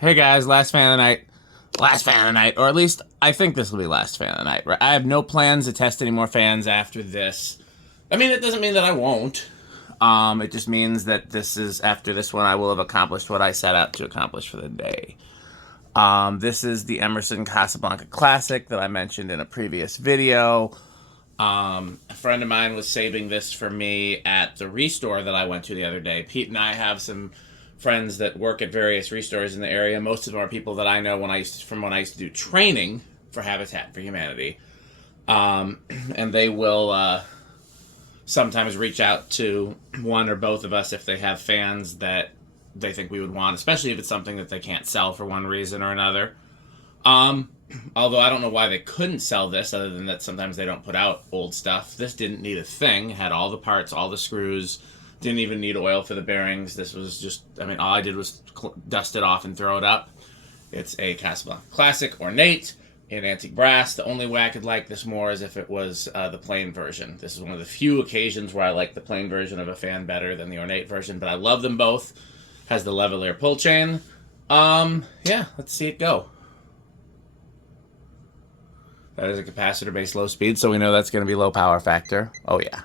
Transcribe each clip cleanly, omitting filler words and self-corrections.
Hey guys, last fan of the night. Last fan of the night, or at least I think this will be last fan of the night. Right? I have no plans to test any more fans after this. I mean, it doesn't mean that I won't. It just means that this is after this one, I will have accomplished what I set out to accomplish for the day. This is the Emerson Casablanca Classic that I mentioned in a previous video. A friend of mine was saving this for me at the restore that I went to the other day. Pete and I have some friends that work at various restores in the area. Most of them are people that I know from when I used to do training for Habitat for Humanity. And they will sometimes reach out to one or both of us if they have fans that they think we would want, especially if it's something that they can't sell for one reason or another. Although I don't know why they couldn't sell this, other than that sometimes they don't put out old stuff. This didn't need a thing. It had all the parts, all the screws. Didn't even need oil for the bearings. This was just, I mean, all I did was dust it off and throw it up. It's a Casablanca Classic ornate in antique brass. The only way I could like this more is if it was the plain version. This is one of the few occasions where I like the plain version of a fan better than the ornate version, but I love them both. Has the lavalier pull chain. Yeah, let's see it go. That is a capacitor-based low speed, so we know that's going to be low power factor. Oh, yeah.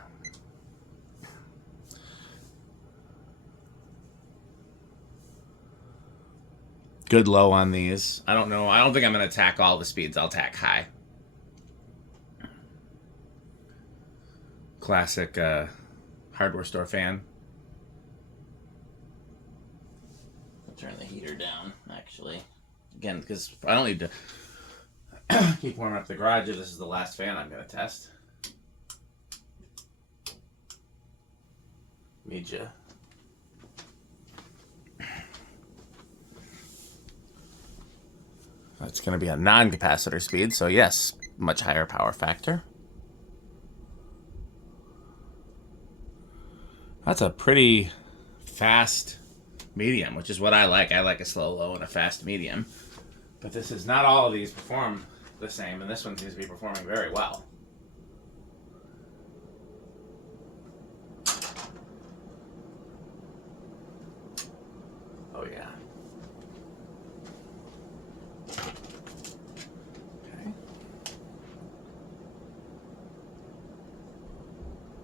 Good low on these. I don't know. I don't think I'm going to tack all the speeds. I'll tack high. Classic hardware store fan. I'll turn the heater down, actually. Again, because I don't need to keep warming up the garage if this is the last fan I'm going to test. Need you. That's going to be a non-capacitor speed, so yes, much higher power factor. That's a pretty fast medium, which is what I like. I like a slow low and a fast medium. But this is not all of these perform the same, and this one seems to be performing very well. Oh yeah. Okay.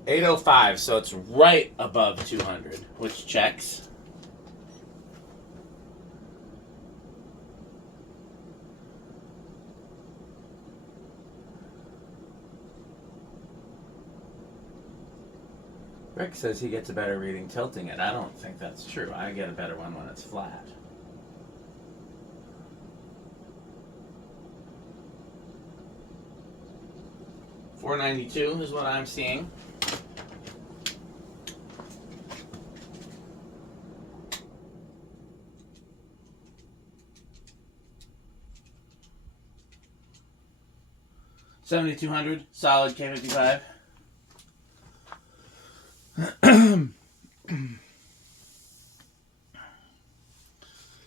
805, so it's right above 200, which checks. Rick says he gets a better reading tilting it. I don't think that's true. I get a better one when it's flat. $492 is what I'm seeing. $7,200 solid K55.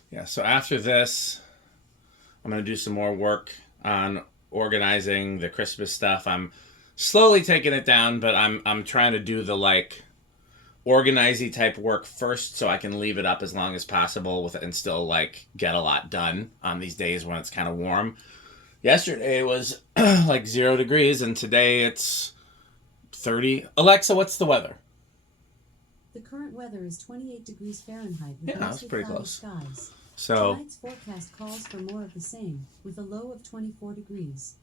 Yeah, so after this, I'm going to do some more work on organizing the Christmas stuff. I'm slowly taking it down, but I'm trying to do the like organizy type work first so I can leave it up as long as possible with it and still like get a lot done on these days when it's kind of warm. Yesterday was like 0 degrees and today it's 30. Alexa, what's the weather? The current weather is 28 degrees Fahrenheit with Yeah, that's pretty close. skies. So tonight's forecast calls for more of the same, with a low of 24 degrees.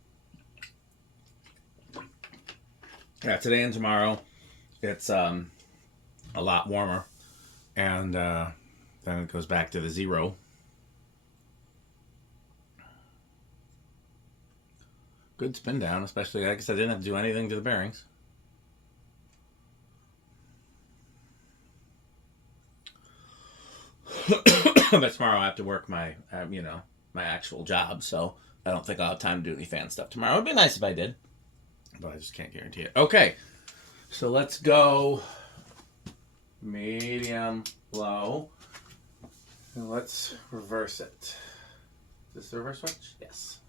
Yeah, today and tomorrow, it's a lot warmer, and then it goes back to the 0. Good spin down, especially I guess I didn't have to do anything to the bearings. But tomorrow I have to work my, my actual job, so I don't think I'll have time to do any fan stuff tomorrow. It'd be nice if I did, but I just can't guarantee it. Okay, so let's go medium, low, and let's reverse it. Is this the reverse switch? Yes.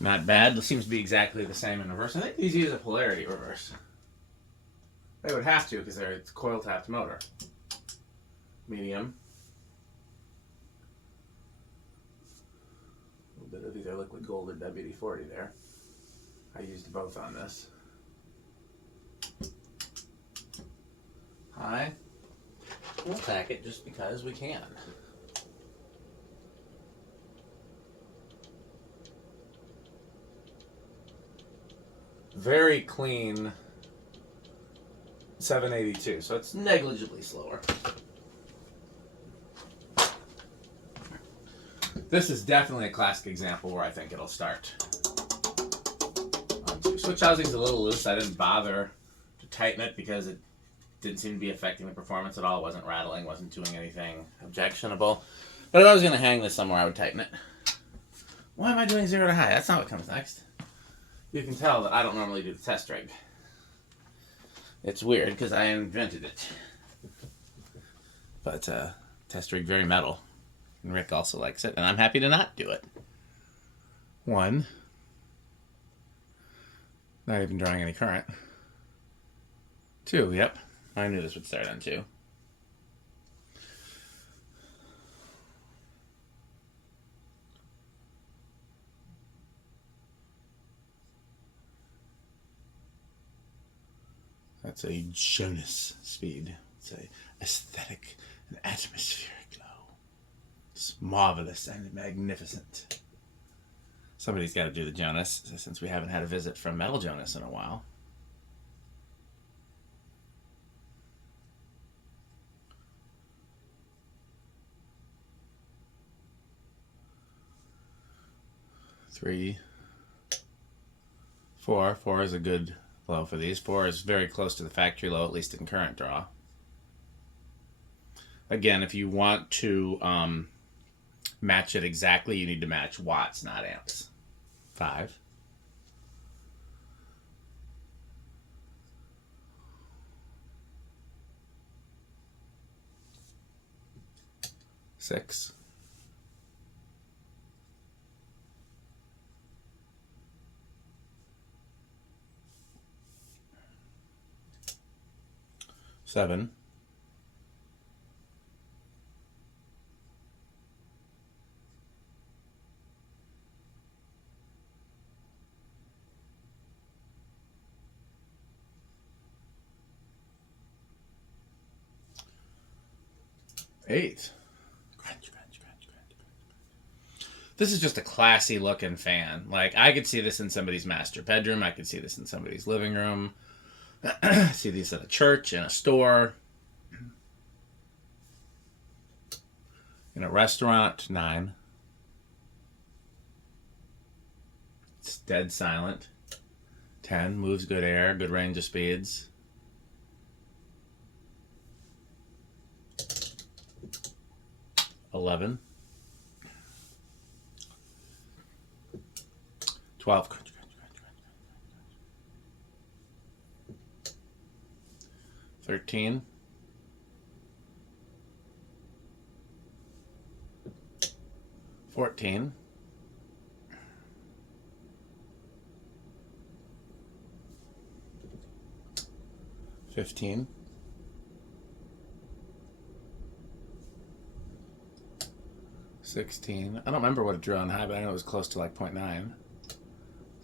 Not bad. It seems to be exactly the same in reverse. I think these use a polarity reverse. They would have to because they're coil-tapped motor. Medium. A little bit of either liquid gold or WD-40 there. I used both on this. High. We'll tack it just because we can. Very clean 782, so it's negligibly slower. This is definitely a classic example where I think it'll start. Switch housing's a little loose. I didn't bother to tighten it because it didn't seem to be affecting the performance at all. It wasn't rattling, wasn't doing anything objectionable. But if I was going to hang this somewhere, I would tighten it. Why am I doing 0 to high? That's not what comes next. You can tell that I don't normally do the test rig. It's weird because I invented it. But test rig very metal. And Rick also likes it, and I'm happy to not do it. 1. Not even drawing any current. 2, yep. I knew this would start on 2. That's a Jonas speed. It's a aesthetic and atmospheric glow. It's marvelous and magnificent. Somebody's got to do the Jonas, since we haven't had a visit from Metal Jonas in a while. Three, 4. 4 is a good low for these. 4 is very close to the factory low, at least in current draw. Again, if you want to match it exactly, you need to match watts, not amps. 5. 6. 7. 8. This is just a classy looking fan. Like, I could see this in somebody's master bedroom. I could see this in somebody's living room. See these at a church, in a store, in a restaurant. 9. It's dead silent. 10. Moves good air, good range of speeds. 11. 12. 13. 14. 15. 16. I don't remember what it drew on high, but I know it was close to like 0.9.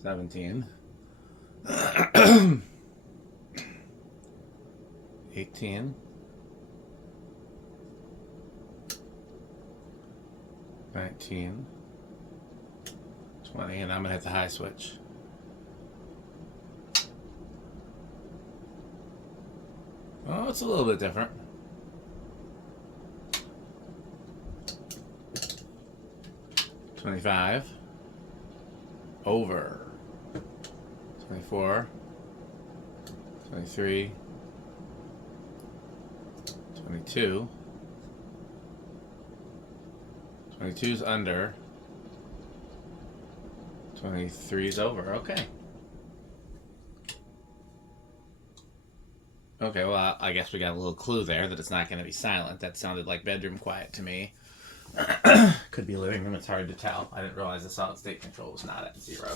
17. 18. 19. 20, and I'm gonna hit the high switch. Oh, it's a little bit different. 25. Over. 24. 23. 22. 22's under. 23's over. Okay. Okay, well, I guess we got a little clue there that it's not going to be silent. That sounded like bedroom quiet to me. Could be living room, it's hard to tell. I didn't realize the solid state control was not at 0.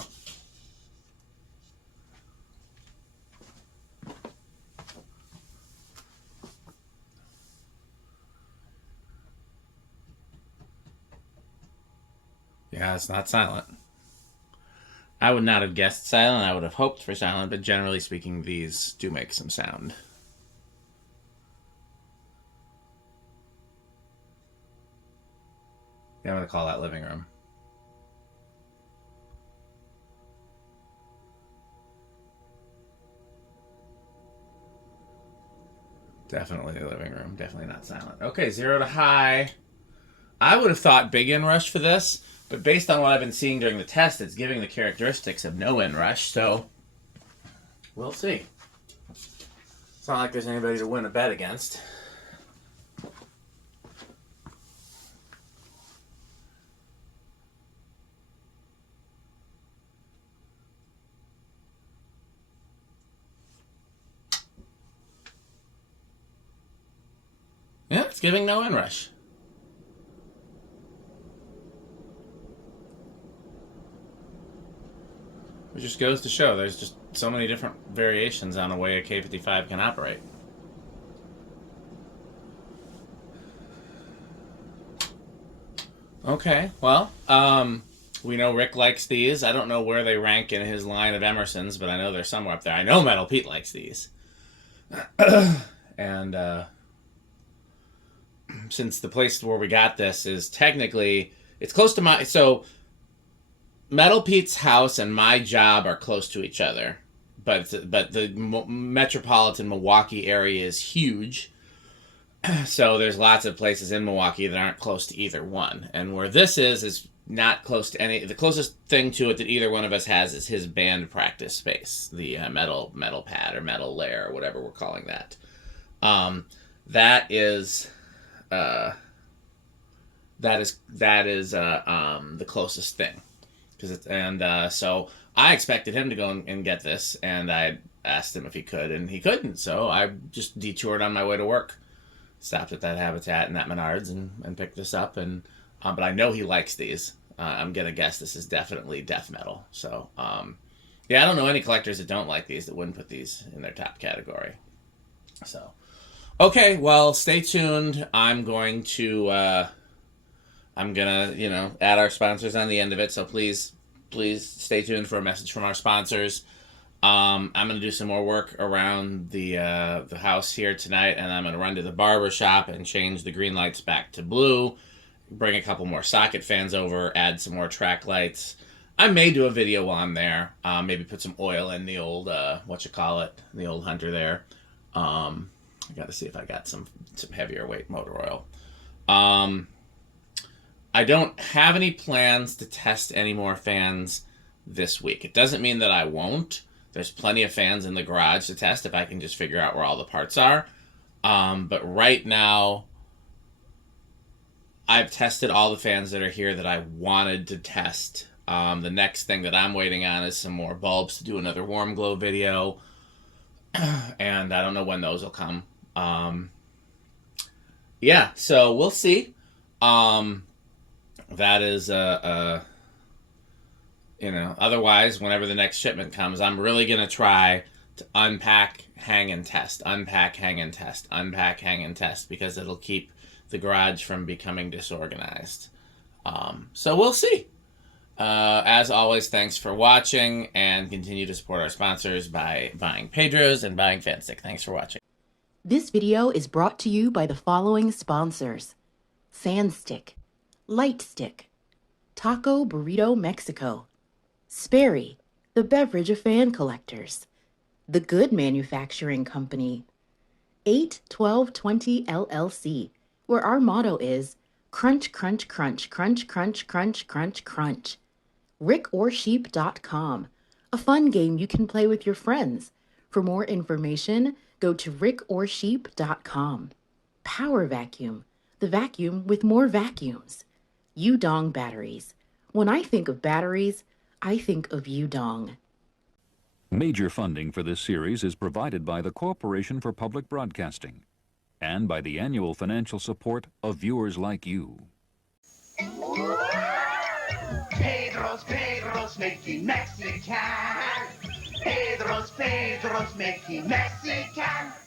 Yeah, it's not silent. I would not have guessed silent. I would have hoped for silent, but generally speaking, these do make some sound. Yeah, I'm going to call that living room. Definitely the living room. Definitely not silent. Okay, 0 to high. I would have thought big inrush for this, but based on what I've been seeing during the test, it's giving the characteristics of no inrush, so we'll see. It's not like there's anybody to win a bet against. Yeah, it's giving no inrush. It just goes to show there's just so many different variations on the way a K55 can operate. Okay, well, we know Rick likes these. I don't know where they rank in his line of Emersons, but I know they're somewhere up there. I know Metal Pete likes these. And since the place where we got this is technically, it's close to my, so Metal Pete's house and my job are close to each other, but the metropolitan Milwaukee area is huge, so there's lots of places in Milwaukee that aren't close to either one. And where this is not close to any. The closest thing to it that either one of us has is his band practice space, the metal pad or metal lair or whatever we're calling that. That is the closest thing. So I expected him to go and get this, and I asked him if he could, and he couldn't. So I just detoured on my way to work, stopped at that Habitat and that Menards, and picked this up. And but I know he likes these. I'm gonna guess this is definitely death metal. So yeah, I don't know any collectors that don't like these, that wouldn't put these in their top category. So okay, well, stay tuned. I'm gonna add our sponsors on the end of it, so please stay tuned for a message from our sponsors. I'm gonna do some more work around the house here tonight, and I'm gonna run to the barber shop and change the green lights back to blue, bring a couple more socket fans over, add some more track lights. I may do a video while I'm there, maybe put some oil in the old, the old Hunter there. I gotta see if I got some heavier weight motor oil. I don't have any plans to test any more fans this week. It doesn't mean that I won't. There's plenty of fans in the garage to test if I can just figure out where all the parts are. But right now, I've tested all the fans that are here that I wanted to test. The next thing that I'm waiting on is some more bulbs to do another warm glow video. And I don't know when those will come. Yeah, so we'll see. That is, otherwise, whenever the next shipment comes, I'm really going to try to unpack, hang, and test. Unpack, hang, and test. Unpack, hang, and test, because it'll keep the garage from becoming disorganized. So we'll see. As always, thanks for watching, and continue to support our sponsors by buying Pedro's and buying Fanstick. Thanks for watching. This video is brought to you by the following sponsors: Sandstick, Lightstick, Taco Burrito Mexico, Sperry, the beverage of fan collectors, The Good Manufacturing Company, 81220 LLC, where our motto is crunch, crunch, crunch, crunch, crunch, crunch, crunch, crunch. rickorsheep.com, a fun game you can play with your friends. For more information, go to rickorsheep.com. Power Vacuum, the vacuum with more vacuums. Udong Batteries. When I think of batteries, I think of Udong. Major funding for this series is provided by the Corporation for Public Broadcasting and by the annual financial support of viewers like you. making Mexican. Pedro's making Mexican.